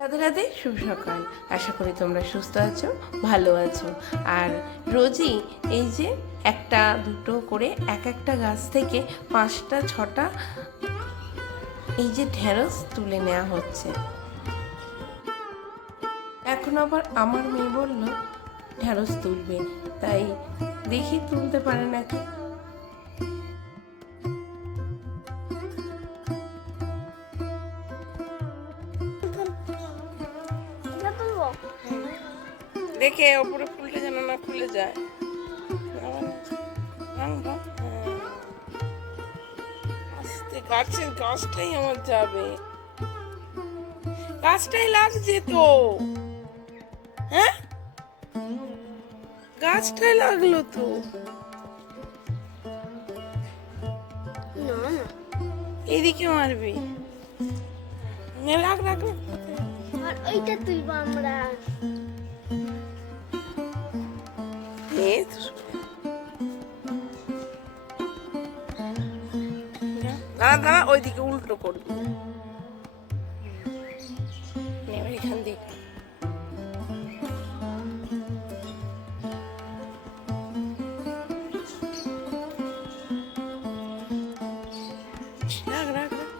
রাধে রাধে, শুভ সকাল। আশা করি তোমরা সুস্থ আছো, ভালো আছো। আর রোজই এই যে একটা দুটো করে এক একটা গাছ থেকে 5টা 6টা এই যে ঢেঁড়স তুলে নেওয়া হচ্ছে। এখন আবার আমার মেয়ে বলল ঢেঁড়স তুলবে, তাই দেখি তুলতে পারে নাকি। দেখে ওপরে ফুলটা যেন না খুলে যায়। আস্তে, গাছটাই আমার যাবে, গাছটাই লাগছে তো। হ্যাঁ, গাছটাই লাগলো তো। এদিকে মারবি, রাখ রাখ রাখ। আর ওইটা তুলবো আমরা। দাঁড়া দাঁড়া, ওইদিকে উল্টো করবি। এবার এখান দিয়ে রাখ রাখ রাখ।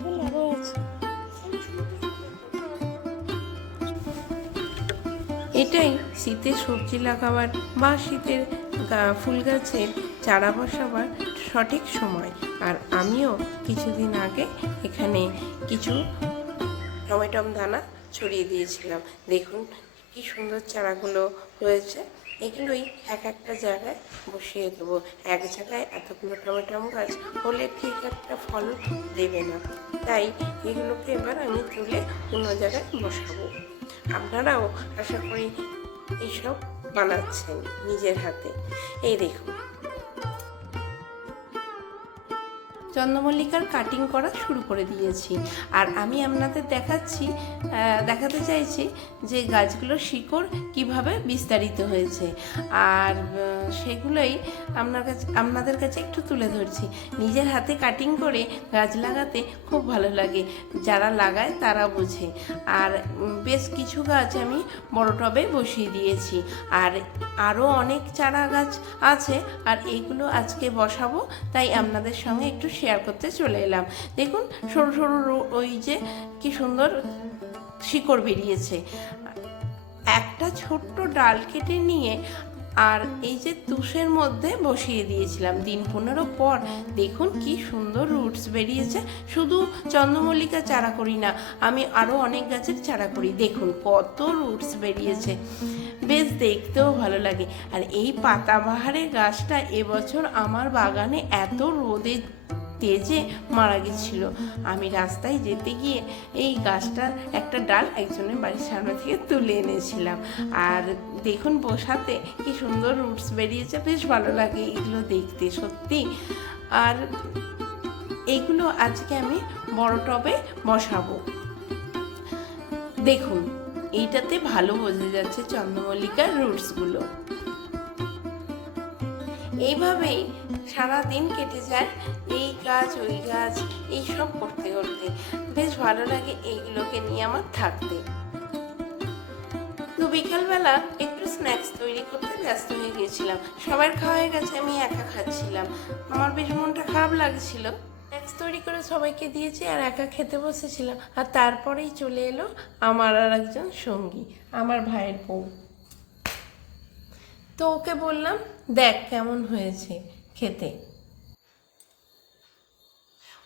ফুল আরো আছে। এটাই শীতের সবজি লাগাবার বা শীতের ফুল গাছের চারা বসাবার সঠিক সময়। আর আমিও কিছুদিন আগে এখানে কিছু টমেটম দানা ছড়িয়ে দিয়েছিলাম। দেখুন কি সুন্দর চারাগুলো হয়েছে। এগুলোই এক একটা জায়গায় বসিয়ে দেবো। এক জায়গায় এতগুলো টমেটম গাছ হলে ঠিক একটা ফল দেবে না, তাই এগুলোকে এবার আমি তুলে অন্য জায়গায় বসাবো। আপনারাও আশা করি এইসব বানাচ্ছেন নিজের হাতে। এই দেখুন, চন্দ্রমল্লিকার কাটিং করা শুরু করে দিয়েছি। আর আমি আপনাদের দেখাতে চাইছি যে গাছগুলোর শিকড় কিভাবে বিস্তারিত হয়েছে। আর সেগুলোই আপনাদের কাছে একটু তুলে ধরছি। নিজের হাতে কাটিং করে গাছ লাগাতে খুব ভালো লাগে, যারা লাগায় তারা বোঝে। আর বেশ কিছু গাছ আমি বড় টবে বসিয়ে দিয়েছি। আর আরও অনেক চারা গাছ আছে, আর এইগুলো আজকে বসাবো, তাই আপনাদের সঙ্গে একটু শেয়ার করতে চলে এলাম। দেখুন সরু সরু ওই যে কি সুন্দর শিকড় বেরিয়েছে। একটা ছোট্ট ডাল কেটে নিয়ে আর এই যে তুষের মধ্যে বসিয়ে দিয়েছিলাম দিন 15 পর। দেখুন কি সুন্দর রুটস বেরিয়েছে। শুধু চন্দ্রমল্লিকা চারা করি না, আমি আরও অনেক গাছের চারা করি। দেখুন কত রুটস বেরিয়েছে, বেশ দেখতেও ভালো লাগে। আর এই পাতাবাহারের গাছটা এবছর আমার বাগানে এত রোদে তেজে মারা গেছিল। আমি রাস্তায় যেতে গিয়ে এই গাছটার একটা ডাল একজনের বাড়ির সামনে থেকে তুলে এনেছিলাম। আর দেখুন বসাতে কি সুন্দর রুটস বেরিয়েছে, বেশ ভালো লাগে এগুলো দেখতে সত্যি। আর এইগুলো আজকে আমি বড় টবে বসাবো। দেখুন এইটাতে ভালো বোঝা যাচ্ছে চন্দ্রমল্লিকার রুটসগুলো। এইভাবেই সারাদিন কেটে যায়, এই গাছ ওই গাছ এইসব করতে করতে। বেশ ভালো লাগে এইগুলোকে নিয়ে আমার থাকতে। তো বিকালবেলা একটু স্ন্যাক্স তৈরি করতে ব্যস্ত হয়ে গিয়েছিলাম। সবার খাওয়া হয়ে গেছে, আমি একা খাচ্ছিলাম। আমার বেশ মনটা খারাপ লাগছিল। স্ন্যাক্স তৈরি করে সবাইকে দিয়েছি আর একা খেতে বসেছিলাম। আর তারপরেই চলে এলো আমার আর একজন সঙ্গী, আমার ভাইয়ের বউ। তো ওকে বললাম দেখ কেমন হয়েছে খেতে।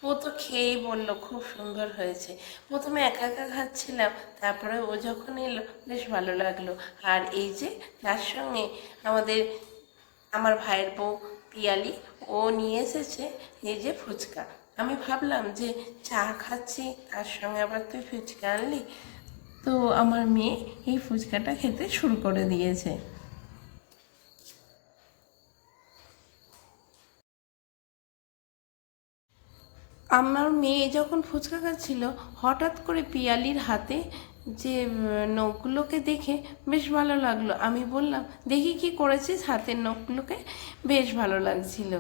ও তো খেয়েই বললো খুব সুন্দর হয়েছে। প্রথমে একা একা খাচ্ছিলাম, তারপরে ও যখন এলো বেশ ভালো লাগলো। আর এই যে তার সঙ্গে আমার ভাইয়ের বউ পিয়ালি, ও নিয়ে এসেছে এই যে ফুচকা। আমি ভাবলাম যে চা খাচ্ছি তার সঙ্গে আবার তুই ফুচকা আনলি। তো আমার মেয়ে এই ফুচকাটা খেতে শুরু করে দিয়েছে। আমার মেয়ে যখন ফুচকা খাচ্ছিল হঠাৎ করে পিয়ালির হাতে যে নখগুলোকে দেখে বেশ ভালো লাগলো। আমি বললাম, দেখি কি করেছিস হাতের নখগুলোকে? বেশ ভালো লাগছিল,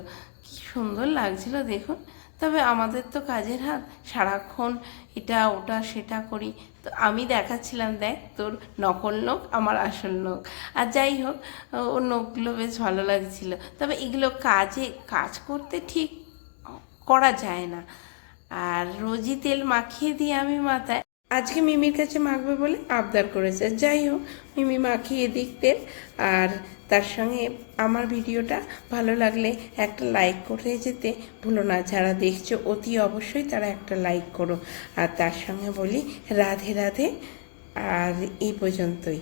কি সুন্দর লাগছিল দেখুন। তবে আমাদের তো কাজের হাত, সারাক্ষণ এটা ওটা সেটা করি, তো আমি দেখাচ্ছিলাম, দেখ তোর নকল নখ আমার আসল নখ। আর যাই হোক, ওর নখগুলো বেশ ভালো লাগছিল। তবে এগুলো কাজ করতে ঠিক করা যায় না। আর রোজই তেল মাখিয়ে দিয়ে আমি মাথায়, আজকে মিমির কাছে মাখবে বলে আবদার করেছে। যাই হোক, মিমি মাখিয়ে দিক তেল। আর তার সঙ্গে আমার ভিডিওটা ভালো লাগলে একটা লাইক করে যেতে ভুলো না। যারা দেখছো অতি অবশ্যই তারা একটা লাইক করো। আর তার সঙ্গে বলি রাধে রাধে। আর এই পর্যন্তই।